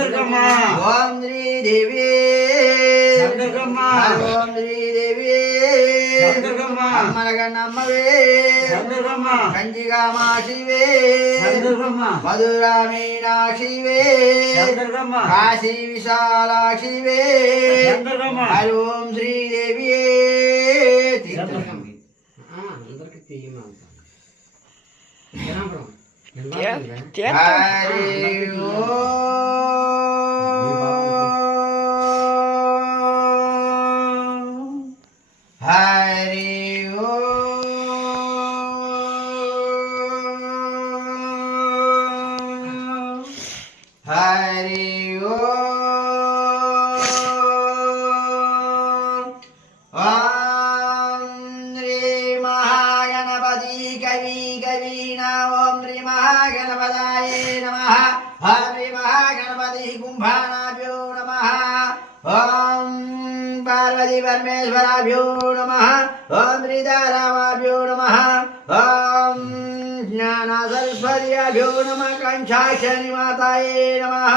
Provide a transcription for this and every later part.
ఓం శ్రీ దేవి ఓం శ్రీ దేవి అమ్మలగన్నమ్మవే కంచికామాక్షివే మధురా మీనాక్షివే కాశీ విశాలాక్షివే ఓం శ్రీ దేవి कुंभानाभ्यो नमः ओम पार्वती परमेश्वराभ्यो नमः ओम श्रीदारामाभ्यो नमः ओम ज्ञान सरस्वतीभ्यो नमः कंचाक्षरी माताये नमः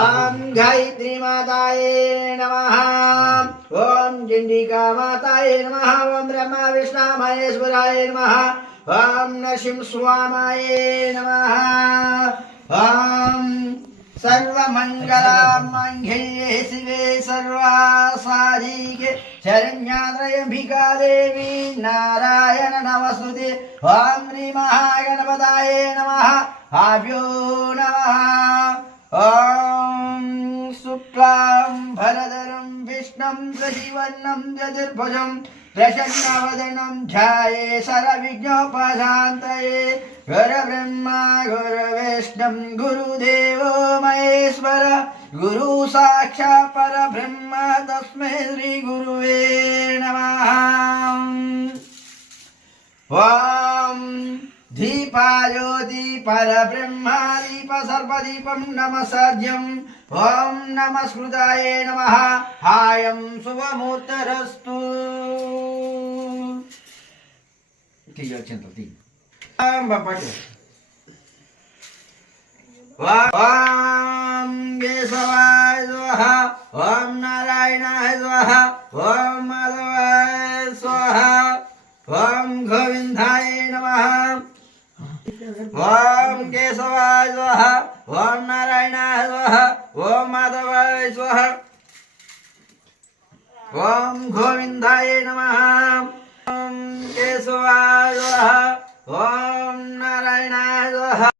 ओम गायत्री माताये नमः ओम चंडिका माताये नमः ओम ब्रह्मा विष्णु महेश्वराय नमः ओम नरसिंह स्वामाये नमः ओम सर्वमंगल मंगल्ये शिवे सर्वासाधिके शरण्यत्र्यंबिका देवी नारायण नमस्तुते ओम श्री महागणपतये नमः आभ्यो नमः ओम शुक्लां भरधरं विष्णुं शशिवर्णं चतुर्भुजं प्रसन्नवदनं ध्याये सर्वविघ्नोपशान्तये गुरुब्रह्मा गुरुविष्णु गुरुदेवो महेश्वर गुरु साक्षात् परब्रह्म तस्मै श्री गुरुवे नमः ओम दीपाज्योति परब्रह्मा दीप सर्वदीपं नमस्साध्यम् ओम नमस्कृताय नमः हायं शुभमुहूर्तरस्तु ओम केशवाय स्वाहा ओम नारायणाय स्वाहा ओम माधवाय स्वाहा ओम गोविंदाय नमः ओम केशवाय स्वाहा ओम नारायणाय स्वाहा ओम माधवाय स्वाहा ओम गोविंदाय नमः ओम केशवाय स्वाहा ओम नारायणाय स्वाहा